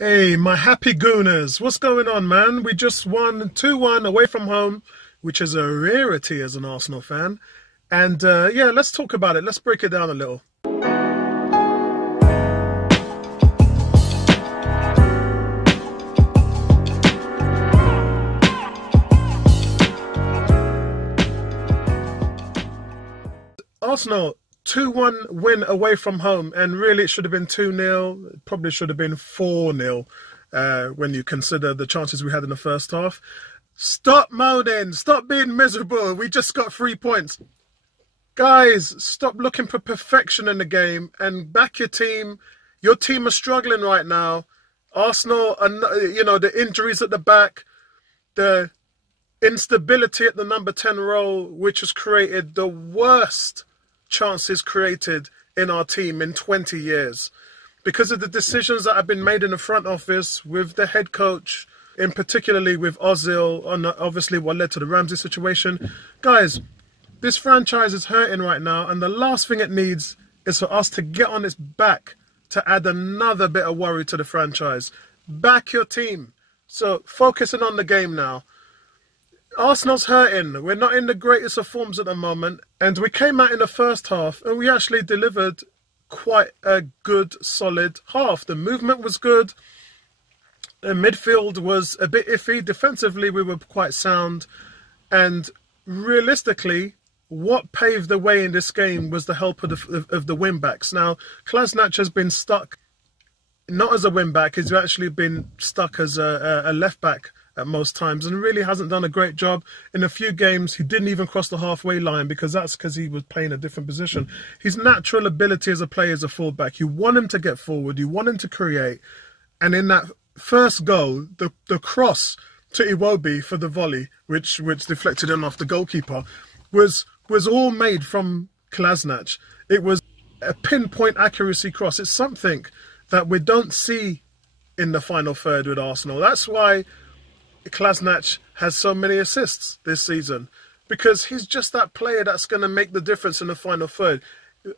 Hey, my happy gooners. What's going on, man? We just won 2-1 away from home, which is a rarity as an Arsenal fan. And yeah, let's talk about it. Let's break it down a little. Arsenal, 2-1 win away from home, and really it should have been 2-0. It probably should have been 4-0 when you consider the chances we had in the first half. Stop moaning, stop being miserable. We just got 3 points. Guys, stop looking for perfection in the game and back your team. Your team are struggling right now. Arsenal, the injuries at the back, the instability at the number 10 role, which has created the worst chances created in our team in 20 years because of the decisions that have been made in the front office with the head coach, in particularly with Ozil, on obviously what led to the Ramsey situation. Guys, this franchise is hurting right now, and the last thing it needs is for us to get on its back to add another bit of worry to the franchise. Back your team. So focusing on the game now. Arsenal's hurting. We're not in the greatest of forms at the moment, and we came out in the first half and we actually delivered quite a good, solid half. The movement was good. The midfield was a bit iffy. Defensively, we were quite sound. And realistically, what paved the way in this game was the help of the wing-backs. Now, Kolasinac has been stuck, not as a wing-back, he's actually been stuck as a left-back at most times, and really hasn't done a great job. In a few games, he didn't even cross the halfway line because he was playing a different position. His natural ability as a player is a fullback. You want him to get forward, you want him to create, and in that first goal, the cross to Iwobi for the volley, which deflected him off the goalkeeper, was all made from Kolasinac. It was a pinpoint accuracy cross. It's something that we don't see in the final third with Arsenal. That's why Kolasinac has so many assists this season, because he's just that player that's going to make the difference in the final third.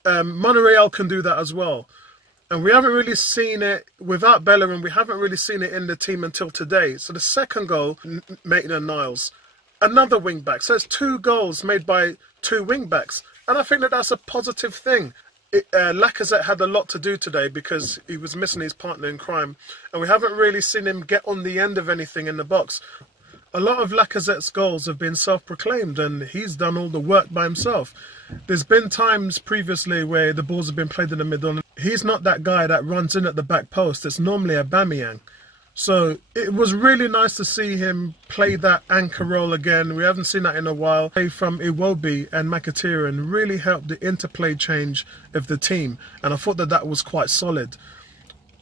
Monreal can do that as well. And we haven't really seen it without Bellerin. We haven't really seen it in the team until today. So the second goal, Maitland-Niles, another wing-back. So it's 2 goals made by 2 wing-backs. And I think that that's a positive thing. Lacazette had a lot to do today because he was missing his partner in crime, and we haven't really seen him get on the end of anything in the box. A lot of Lacazette's goals have been self-proclaimed, and he's done all the work by himself. There's been times previously where the balls have been played in the middle, and he's not that guy that runs in at the back post. It's normally Aubameyang. So it was really nice to see him play that anchor role again. We haven't seen that in a while. From Iwobi and Mkhitaryan really helped the interplay change of the team. And I thought that was quite solid.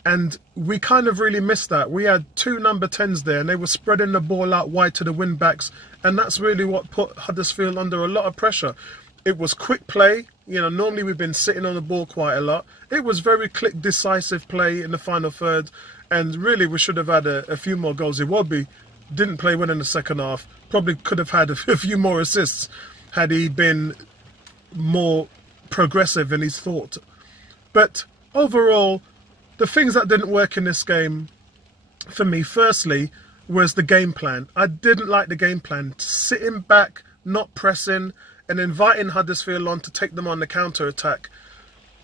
And we kind of really missed that. We had 2 number 10s there, and they were spreading the ball out wide to the wing-backs. And that's really what put Huddersfield under a lot of pressure. It was quick play. Normally we've been sitting on the ball quite a lot. It was very quick, decisive play in the final third. And really, we should have had a few more goals. Iwobi didn't play well in the second half. Probably could have had a few more assists had he been more progressive in his thought. But overall, the things that didn't work in this game, for me, firstly, was the game plan. I didn't like the game plan. Sitting back, not pressing, and inviting Huddersfield on to take them on the counter-attack.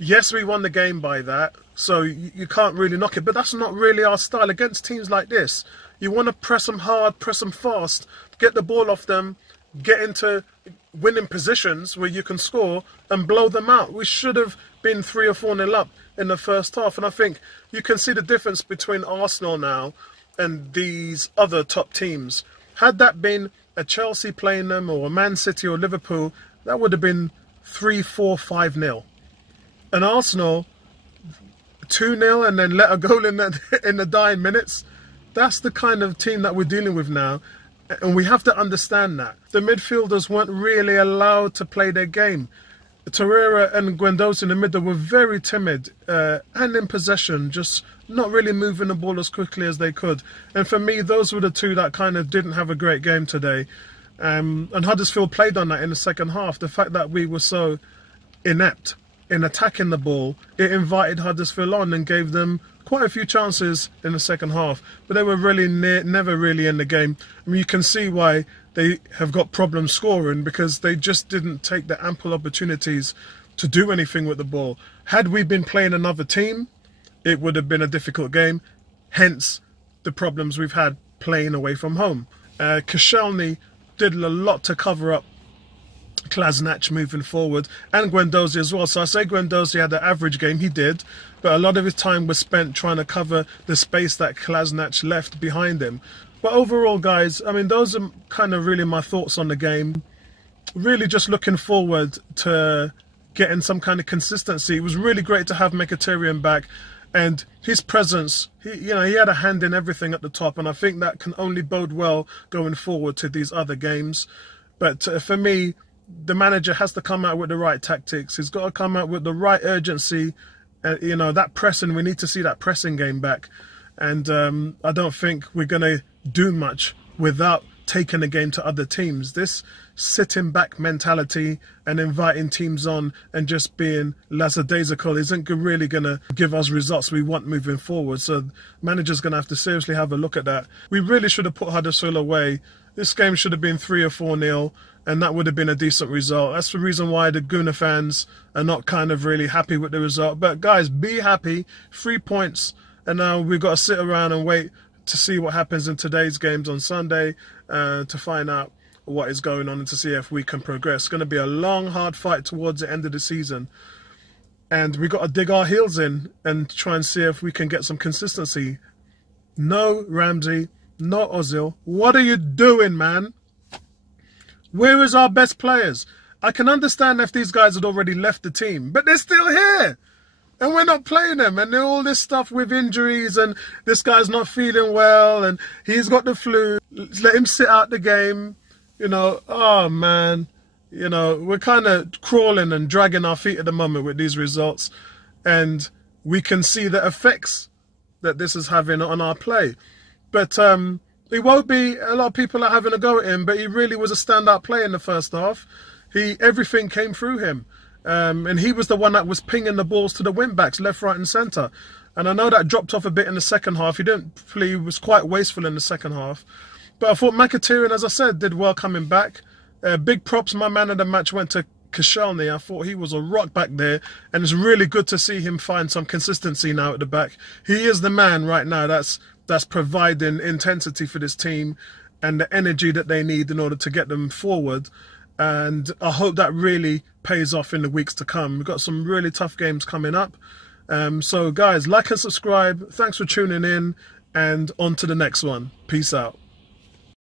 Yes, we won the game by that, so you can't really knock it, but that's not really our style against teams like this. You want to press them hard, press them fast, get the ball off them, get into winning positions where you can score and blow them out. We should have been 3 or 4-0 up in the first half, and I think you can see the difference between Arsenal now and these other top teams. Had that been a Chelsea playing them, or a Man City or Liverpool, that would have been 3-4, 5-0. And Arsenal, 2-0 and then let a goal in the dying minutes. That's the kind of team that we're dealing with now. And we have to understand that. The midfielders weren't really allowed to play their game. Torreira and Guendouzi in the middle were very timid and in possession, just not really moving the ball as quickly as they could. And for me, those were the 2 that kind of didn't have a great game today. And Huddersfield played on that in the second half. The fact that we were so inept in attacking the ball, it invited Huddersfield on and gave them quite a few chances in the second half, but they were really never really in the game. I mean, you can see why they have got problems scoring, because they just didn't take the ample opportunities to do anything with the ball. Had we been playing another team, it would have been a difficult game, hence the problems we've had playing away from home. Koscielny did a lot to cover up Kolasinac moving forward, and Guendouzi as well. So I say Guendouzi had an average game, he did, but a lot of his time was spent trying to cover the space that Kolasinac left behind him. But overall, guys, I mean, those are kind of really my thoughts on the game. Really just looking forward to getting some kind of consistency. It was really great to have Mkhitaryan back, and his presence, he had a hand in everything at the top, and I think that can only bode well going forward to these other games. But for me, the manager has to come out with the right tactics. He's got to come out with the right urgency. That pressing, we need to see that pressing game back. And I don't think we're going to do much without taking the game to other teams. This sitting back mentality and inviting teams on and just being lackadaisical isn't really going to give us results we want moving forward. So the manager's going to have to seriously have a look at that. We really should have put Huddersfield away. This game should have been 3 or 4-0, and that would have been a decent result. That's the reason why the Gooner fans are not kind of really happy with the result. But guys, be happy. 3 points, and now we've got to sit around and wait to see what happens in today's games on Sunday to find out what is going on and to see if we can progress. It's going to be a long, hard fight towards the end of the season. And we've got to dig our heels in and try and see if we can get some consistency. No Ramsey, no Ozil. What are you doing, man? Where is our best players? I can understand if these guys had already left the team, but they're still here. And we're not playing them. And all this stuff with injuries and this guy's not feeling well and he's got the flu. Let's let him sit out the game. Oh, man. We're kind of crawling and dragging our feet at the moment with these results. And we can see the effects that this is having on our play. But it won't be, a lot of people are having a go at him, but he really was a standout player in the first half. Everything came through him. And he was the one that was pinging the balls to the wing-backs, left, right and centre. And I know that dropped off a bit in the second half. He was quite wasteful in the second half. But I thought Mkhitaryan, as I said, did well coming back. Big props, my man of the match went to Koscielny. I thought he was a rock back there. And it's really good to see him find some consistency now at the back. He is the man right now that's providing intensity for this team and the energy that they need in order to get them forward. And I hope that really pays off in the weeks to come. We've got some really tough games coming up. So guys, like and subscribe. Thanks for tuning in, and on to the next one. Peace out.